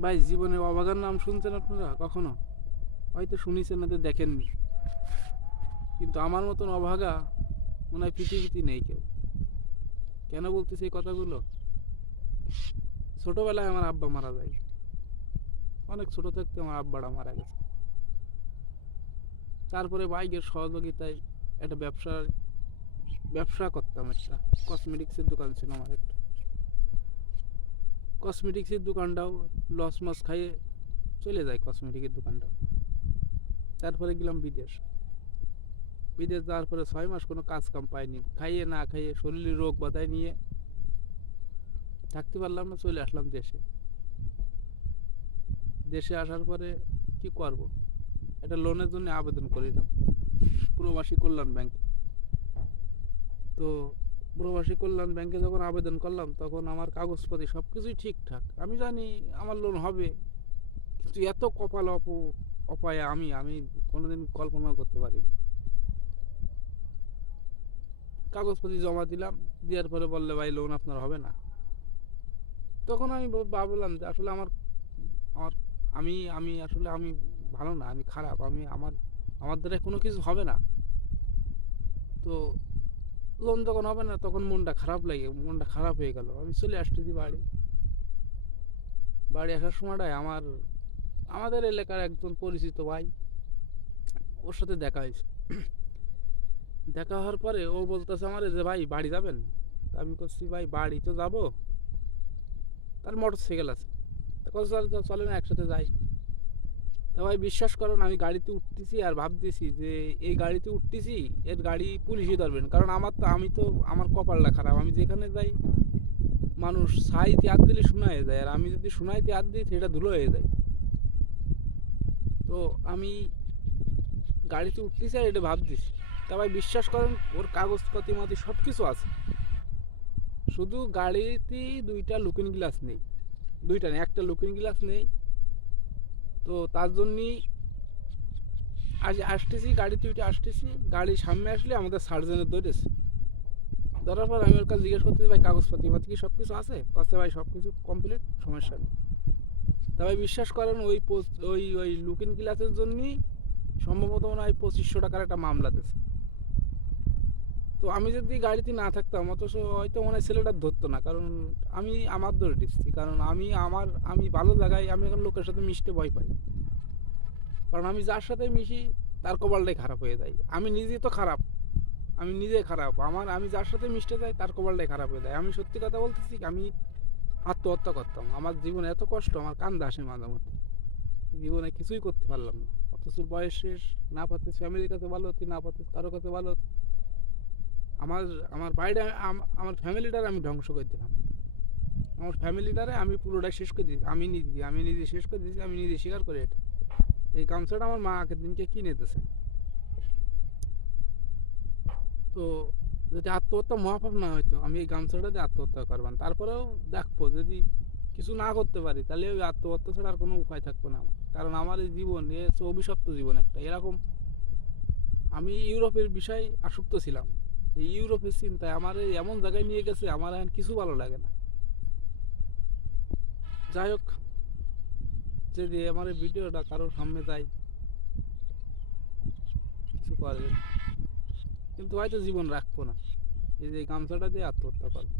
ভাই জীবনে অভাগার নাম শুনছেন আপনারা কখনো? হয়তো শুনেছেন না তো দেখেননি, কিন্তু আমার মতন অভাগা মনে হয় পৃথিবীতে নেই কেউ। কেন বলতেছি এই কথাগুলো? ছোটবেলায় আমার আব্বা মারা যায়। অনেক ছোট থাকতে আমার আব্বাটা মারা গেছে। তারপরে বাইকের সহযোগিতায় একটা ব্যবসা করতাম। একটা কসমেটিক্সের দোকান ছিল আমার একটা। কসমেটিক্সের দোকানটাও লস মস খাইয়ে চলে যায় কসমেটিকের দোকানটাও। তারপরে গেলাম বিদেশ। বিদেশ যাওয়ার পরে 6 মাস কোনো কাজ কাম পাইনি, খাইয়ে না খাইয়ে শরীরে রোগ বাধায় নিয়ে থাকতে পারলাম না, চলে আসলাম দেশে। দেশে আসার পরে কি করব, একটা লোনের জন্য আবেদন করিলাম প্রবাসী কল্যাণ ব্যাংকে। তো প্রবাসী কল্যাণ ব্যাংকে যখন আবেদন করলাম তখন আমার কাগজপাতি সব কিছুই ঠিকঠাক, আমি জানি আমার লোন হবে। কিন্তু এত কপাল অপায় আমি আমি কোনোদিন কল্পনা করতে পারিনি। কাগজপাতি জমা দিলাম, দেওয়ার পরে বললে ভাই লোন আপনার হবে না। তখন আমি ভাবলাম যে আসলে আমার আমার আমি আমি আসলে আমি ভালো না, আমি খারাপ, আমি আমার আমার দ্বারা কোনো কিছু হবে না। তো লোন যখন হবে না তখন মনটা খারাপ হয়ে গেল। আমি চলে আসতেছি বাড়ি। বাড়ি আসার সময়টায় আমাদের এলাকার একজন পরিচিত ভাই, ওর সাথে দেখা হয়েছে। দেখা হওয়ার পরে ও বলতেছে আমারে যে ভাই বাড়ি যাবেন? তা আমি করছি ভাই বাড়ি তো যাবো, তার মোটর সাইকেল আছে। তা কথা চলে না একসাথে যাই। তা ভাই বিশ্বাস করেন আমি গাড়িতে উঠতেছি আর ভাবতেছি যে এই গাড়িতে উঠতেছি, এর গাড়ি পুলিশই ধরবেন, কারণ আমার কপালটা খারাপ। আমি যেখানে যাই মানুষ সাইতে হাত দিলে শোনা হয়ে যায়, আর আমি যদি শোনাইতে হাত দিই সেটা ধুলো হয়ে যায়। তো আমি গাড়িতে উঠতেছি আর এটা ভাবতেছি। তা ভাই বিশ্বাস করেন ওর কাগজপাতি মাতি সব কিছু আছে, শুধু গাড়িতে দুইটা লুকিং গ্লাস নেই। দুইটা নেই, একটা লুকিং গ্লাস নেই। তো তার জন্যই আজ আসতেছি, গাড়িতে উঠে আসতেছি, গাড়ির সামনে আসলে আমাদের সার্জেনের ধরেছে। ধরার পর আমি ওর কাছে জিজ্ঞেস করতেছি ভাই কাগজপাতি মাতি কি সব কিছু আছে? কাছে ভাই সব কিছু কমপ্লিট, সমস্যা নেই। তা ভাই বিশ্বাস করেন ওই লুকিং গ্লাসের জন্যই সম্ভবত মনে হয় 2500 টাকার একটা মামলা দিয়েছে। তো আমি যদি গাড়িতে না থাকতাম অথচ হয়তো মনে হয় ছেলেটা ধরতো না, কারণ আমি আমার ধরে দিচ্ছি, কারণ আমি ভালো জায়গায়, আমি এখন লোকের সাথে মিশতে ভয় পাই। কারণ আমি যার সাথে মিশি তার কপালটাই খারাপ হয়ে যায়। আমি নিজে তো খারাপ, আমি নিজে খারাপ, আমি যার সাথে মিশতে যাই তার কপালটাই খারাপ হয়ে যায়। আমি সত্যি কথা বলতেছি, আমি আত্মহত্যা করতাম। আমার জীবনে এত কষ্ট, আমার কান্দা আসে মাঝে মধ্যে। জীবনে কিছুই করতে পারলাম না, অথচ বয়স শেষ। না পারতে ফ্যামিলির কাছে ভালো হতি, না পারতে কারো কাছে ভালো হতি। আমার আমার বাড়িটা, আমার ফ্যামিলিটারে আমি ধ্বংস করে দিলাম। আমার ফ্যামিলিটারে আমি পুরোটাই শেষ করে দিয়েছি। আমি নিজে শেষ করে দিয়েছি, আমি নিজে স্বীকার করে এটা। এই গামছাটা আমার মা আগের দিনকে কিনে দিয়েছে। তো যদি আত্মহত্যা মহাপাপ না হয়তো আমি এই গামছাটা দিয়ে আত্মহত্যা করবাম। তারপরেও দেখবো যদি কিছু না করতে পারি তাহলে ওই আত্মহত্যা ছাড়া আর কোনো উপায় থাকবে না আমার। কারণ আমার এই জীবন এ হচ্ছে অভিশপ্ত জীবন একটা এরকম। আমি ইউরোপের বিষয় আসক্ত ছিলাম। এই ইউরোপের চিন্তায় আমার এমন জায়গায় নিয়ে গেছে, আমার এখন কিছু ভালো লাগে না। যাই হোক, যদি আমার এই ভিডিওটা কারোর সামনে যায় কিছু করবেন, কিন্তু হয়তো জীবন রাখবো না, এই যে গামছাটা দিয়ে আত্মহত্যা করবো।